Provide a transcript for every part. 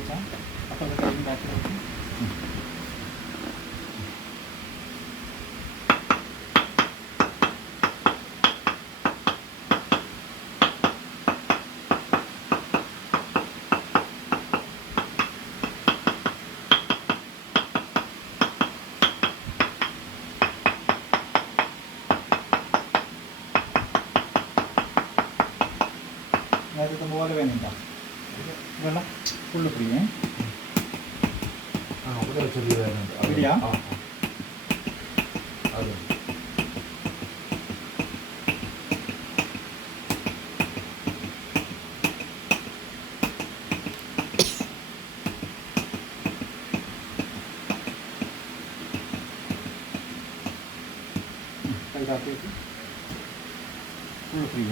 വെച്ചാൽ അപ്പുറത്തെ കൈയും ബാക്കി വെച്ച് നേരത്തെ പോലെ വേണ്ട വെള്ളം ഫുള്ള് ഫ്രീ ചെറിയ വേദന ഫ്രീയാ അതെ കൈതാത്തേക്ക് ഫുള്ള് ഫ്രീ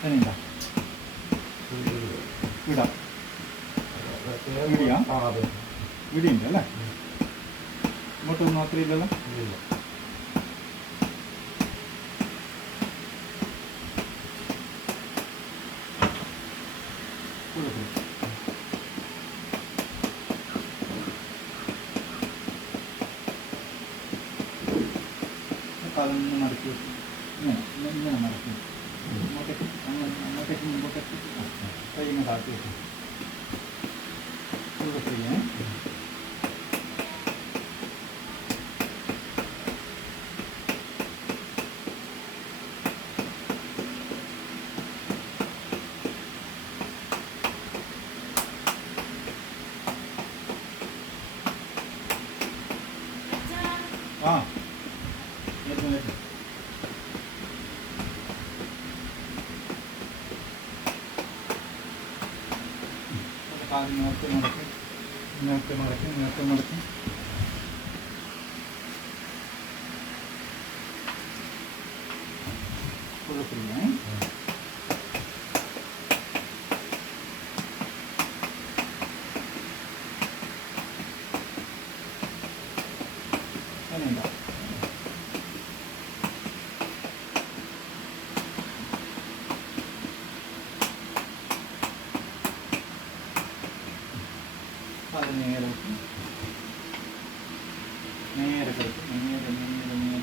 അതിനുണ്ടോ വിടാം വിടിയാ ആ അതെ വിടിയുണ്ട് അല്ലേ ഇങ്ങോട്ടൊന്നും അത്ര ഇല്ലല്ലോ ഇല്ല അതൊന്ന് മടക്കി ഇങ്ങനെ ഇങ്ങനെ മടക്കി അങ്ങോട്ടേക്ക് അങ്ങോട്ടേക്ക് മുമ്പോട്ടേക്ക് കൈ ഇങ്ങനെ താഴ്ത്തി വെക്കും ഫുള്ള് ഫ്രീ ആ കാല് നേരത്തെ മടക്കി നേരത്തെ മടക്കി നേരത്തെ മടക്കി കുഴപ്പമില്ല അങ്ങനെയുണ്ടോ അത് നേരെ നേരെ കിടക്കും നേരെ നേരെ നേരെ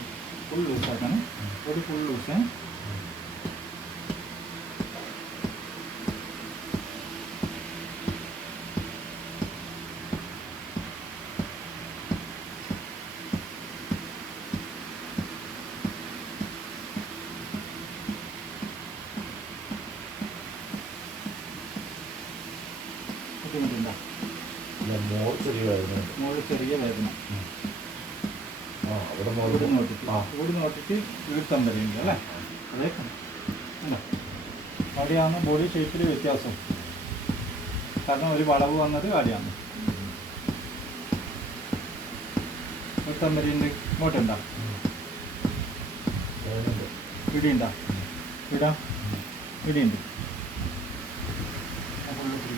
ഫുൾ ലൂസാക്കണം ഒരു ഫുൾ ലൂസ് ബുദ്ധിമുട്ടുണ്ടോ ചെറിയ വേദന മുകളിൽ ചെറിയ വേദന ആ അവിടെ കൂടി നോട്ടിട്ട് കൂടി നോട്ടിട്ട് വീഴ്ത്താൻ വരെയുണ്ട് അല്ലേ അതേ ഉണ്ടോ അവിടെയാണ് ബോഡി ഷേപ്പിൽ വ്യത്യാസം കാരണം ഒരു വളവ് വന്നത് അവിടെയാണ് വീഴ്ത്താൻ വരെയുണ്ട് ഇങ്ങോട്ടുണ്ടോ ഇടിയുണ്ടോ ഇടാം ഇടിയുണ്ട് ഫുള്ള് ഫ്രീ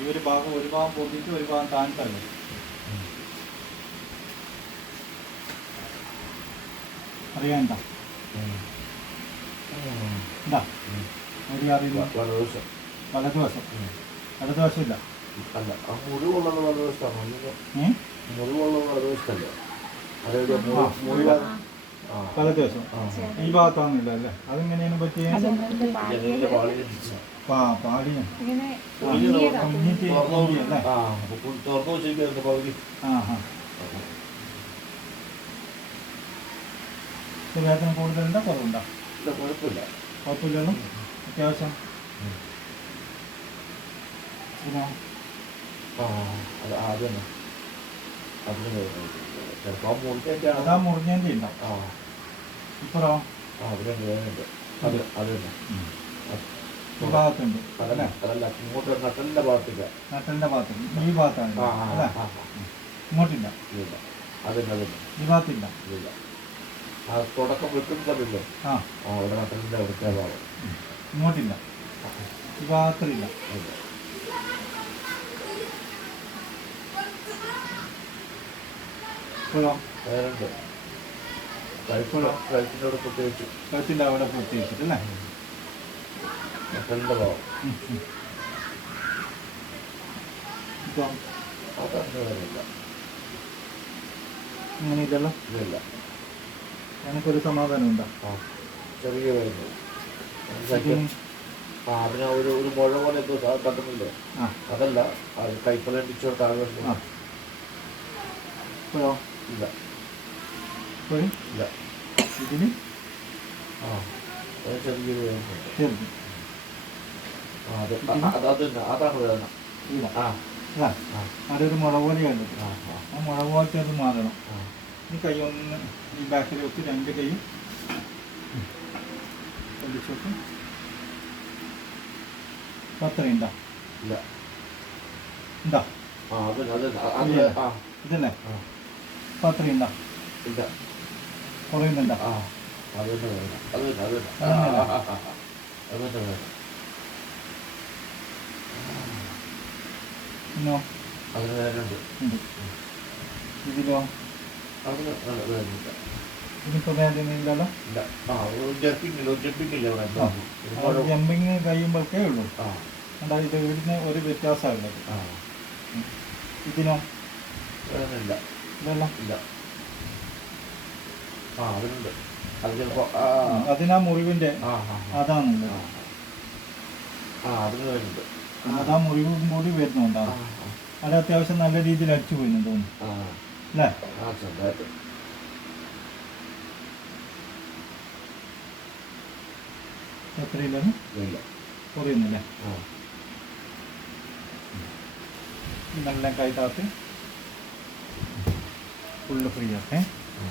ഈ ഒരു ഭാഗം പൊതിയിട്ട് ഒരു ഭാഗം താഴ്ത്തല്ലേ അറിയാണ്ട എന്താ ഒരു അറിയില്ല വലതുവശം ഇല്ല അല്ല ആ മുറിവുള്ളത് വലതുവശത്താണ് മുറിവുള്ളത് വലതുവശത്തല്ല അതായത് വലതുവശം ഈ ഭാഗത്താണില്ല അല്ലേ അതെങ്ങനെയാണ് പറ്റിയത് പാടി വേദന കൂടുതലുണ്ടോ കുറവുണ്ടോ കുഴപ്പമില്ലല്ലോ അത്യാവശ്യം അതാ മുറിഞ്ഞതിൻ്റെ ഉണ്ടാവും ഇപ്പറോ അത് തന്നെ ഈ ഭാഗത്തുണ്ട് അതല്ല അതല്ല ഇങ്ങോട്ട് നട്ടലിന്റെ ഭാഗത്തില്ല. നട്ടലിൻ്റെ ഭാഗത്തുണ്ട് ഈ ഭാഗത്താണ് ആ ആ അല്ലേ? ആ ഇങ്ങോട്ടില്ല, ഇല്ല അതില്ല അതില്ല ഈ ഭാഗത്തില്ല. ഇല്ല. ആ തുടക്കം വെക്കുന്നതല്ലേ ആ അവിടെ നട്ടലിന്റെ അവിടുത്തെ ഭാഗം ഇങ്ങോട്ടില്ല, ഈ ഭാഗത്തിലില്ല. ഇല്ല. ഇപ്പോഴോ വേറുണ്ട് കഴുത്തിൻ്റെ അവിടെ പ്രത്യേകിച്ച് കഴുത്തിൻ്റെ അവിടെ പ്രത്യേകിച്ചിട്ടല്ലേ? നട്ടലിന്റെ ഭാഗം ഇപ്പം അതങ്ങനെ വേറില്ല. ഇങ്ങനെ ഇല്ലല്ലോ. ഇല്ല. എനിക്കൊരു സമാധാനം ഉണ്ടോ? ആ ചെറിയ വരുന്നത് ആ അതിന് ഒരു മുഴ പോലെ എന്തോ തട്ടുന്നില്ലേ? ആ അതല്ല അത് കൈപ്പല ടിച്ചോട്ട് ആകെ ആ ഇപ്പോഴോ ഇല്ല ഇപ്പോഴും ഇല്ല. ഇതിന് ആ അത് ചെറിയൊരു വേദന. ചെറുത് ആ അത് തന്നെ അതാണ് വേദന. ഇല്ല ആ അല്ല ആ അതൊരു മുള പോലെയാണ്. ആ ആ മുള പോലത്തെ അത് മാറണം. ആ ഈ കൈ ഒന്ന് ഈ ബാക്കിൽ വെച്ച് രണ്ട് കൈയും വലിച്ചോട്ട് അത്രയുണ്ടാ ഇല്ല. ഉണ്ടാ ആ അതന്നെ അതന്നെ അത് ആ ഇതല്ലേ ആ അത്രയുണ്ടാ ഇല്ല. കുറയുന്നുണ്ടാ? ആ അത് തന്നെ വേദന. അത് തന്നെ അത് തന്നെ അതന്നെയല്ലേ? അത് തന്നെ വേദന. പിന്നോ അതിന് വേദനയുണ്ട്. ഉണ്ട്. ഇതിലോ അതിന് നല്ല വേദനയില്ല. ഇതിനിപ്പോൾ വേദന ഇല്ലല്ലോ. ഇല്ല. ആ ഒരു ജമ്പിങ്ങില്ല അവിടെ എന്താ ജമ്പിങ് കഴിയുമ്പോഴേ ഉള്ളൂ. ആ എന്താ ഇത് ഇവിടുന്ന് ഒരു വ്യത്യാസമുള്ളത്. ആ ഇതിനോ വേദനയില്ല. ഇതല്ല. ഇല്ല. ആ അതിനുണ്ട്. അത് ചിലപ്പോൾ ആ അതിനാ മുറിവിൻ്റെ ആ ആ അതാണല്ലോ. ആ അതിന് വരുന്നുണ്ട്. അതാ മുറിവും കൂടി വരുന്നുണ്ടാവും. അത് അത്യാവശ്യം നല്ല രീതിയിൽ അടിച്ചു പോയിന്ന് തോന്നുന്നു ആ അല്ലേ? ആ ചെറുതായിട്ട്. എത്രയില്ലെന്ന് ഇല്ല. കുറയുന്നില്ലേ? ആ നല്ല കൈ താത്ത് ഫുള്ള് ഫ്രീ ആക്കേ. ആ